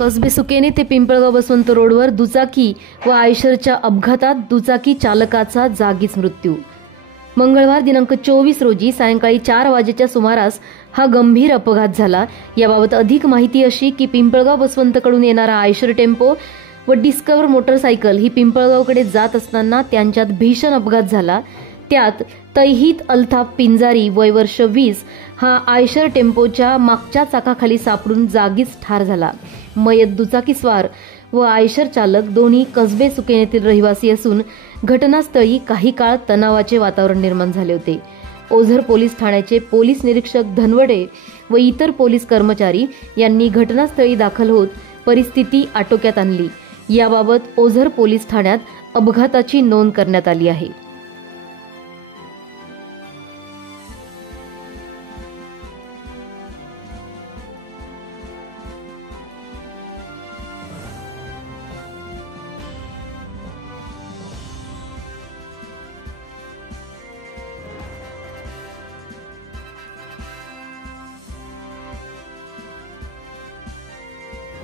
कसबे सुकेने ते पिंपळगाव बसवंत रोडवर दुचाकी व आयशरच्या अपघातात दुचाकी चालकाचा जागीच मृत्यू। मंगळवार दिनांक 24 रोजी सायंकाळी 4 वाजेच्या सुमारास हा गंभीर अपघात झाला। याबाबत अधिक माहिती अशी की पिंपळगाव बसवंतकडून येणारा आयशर टेम्पो व डिस्कवर मोटरसायकल ही पिंपळगावकडे जात असताना त्यांच्यात भीषण अपघात झाला। त्यात तैहित अल्ताफ पिंजारी वय वर्ष 20 हा आयशर टेम्पोच्या मागच्या चाकाखाली सापडून जागीच ठार झाला। मयत दुचाकीस्वार व आयशर चालक दोन्ही कसबे सुकेनेतील रहिवासी असून घटनास्थळी काही काळ तणावाचे वातावरण निर्माण झाले होते। ओझर पोलीस ठाण्याचे पोलीस निरीक्षक धनवडे व इतर पोलीस कर्मचारी यांनी घटनास्थळी दाखल होत परिस्थिती आटोक्यात आणली। याबाबत ओझर पोलीस ठाण्यात अपघाताची नोंद करण्यात आली आहे।